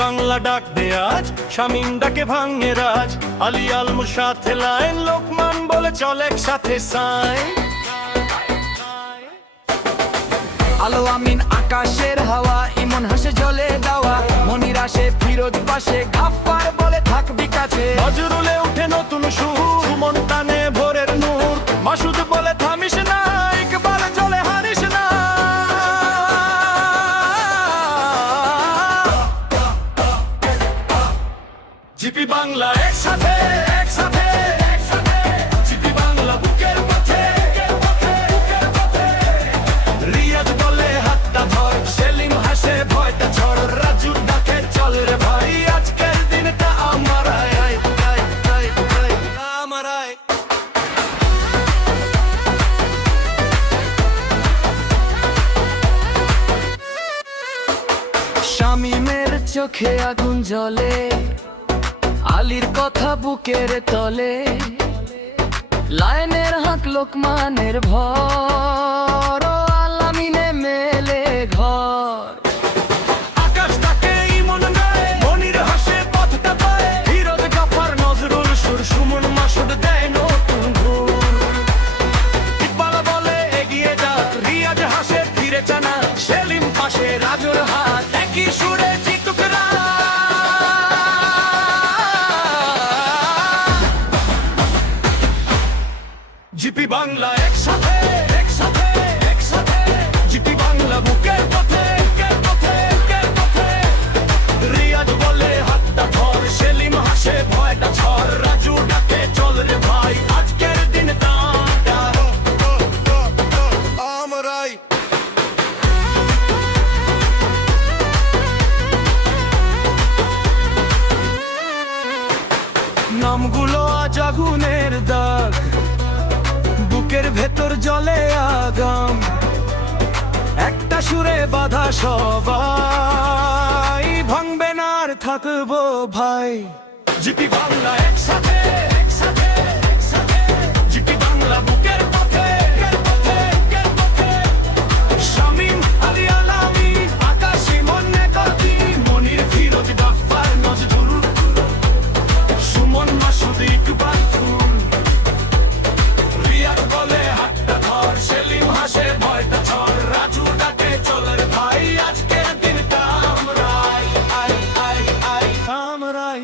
বাংলা ডাক দে আজ, শামীম ডাকে ভাঙে রাজ, আলী আল মুসাথে লাইন, লোকমান বলে চল একসাথে সাই। আলো আমিন আকাশের হাওয়া, ইমন হাসে জলে দাওয়া, মনির আসে ফিরোজ পাশে, গাফফার বলে থাকবি কাছে। নজরুলে উঠে নতুন সুর, সুমন টানে ভোরের নূর, মাসুদ বলে থামিস না, ইকবাল চলে হারিস না। জিপি বাংলা একসাথে একসাথে একসাথে, জিপি বাংলা বুকের পথে, রিয়াজ বলে হাতটা ধর, সেলিম হাসে ভয়টা ছড়, রাজু ডাকে চল রে ভাই, আজকের দিনটা আমার আমার। শামীমের চোখে আগুন জ্বলে, আলীর কথা বুকের তলে, লায়নের হাক লোকমানের ভর, আলামিনে মেলে ঘর। আকাশটাকে ইমন গায়, মনির হাসে পথটা পায়, ফিরোজ গাফফার নজরুল সুর, সুমন মাসুদ দেয় নতুন ঘুর। ইকবাল বলে এগিয়ে যা, রিয়াজ হাসে ফিরে জানা, সেলিম পাশে রাজুর হাত, একই সুরে জিতুক রাত। জিপি বাংলা একসাথে একসাথে একসাথে, জিপি বাংলা বুকের পথে, রিয়াজ বলে হাতটা ধর, সেলিম হাসে ভয়টা ছড়, রাজু ডাকে চল রে ভাই, আজকের দিনটা আমরাই। নামগুলো আজ আগুনের দাগ, বুকের ভেতর জলে আগাম, একটা সুরে বাধা সবাই, ভাঙবে না আর থাকবো ভাই। জিপি বাংলা একসাথে একসাথে একসাথে, জিপি বাংলা বুকের পথে, শামীম আলী আলামি আকাশী মনে গতি, মনির ফিরোজ গাফফার নজরুল, সুমন মাসুদ ইকবাল ফুল, রিয়াজ বলে হাতটা ধর, সেলিম হাসে ভয়টা ছড়, রাজু ডাকে চল রে ভাই, আজকের দিনটা আমরাই আমরাই।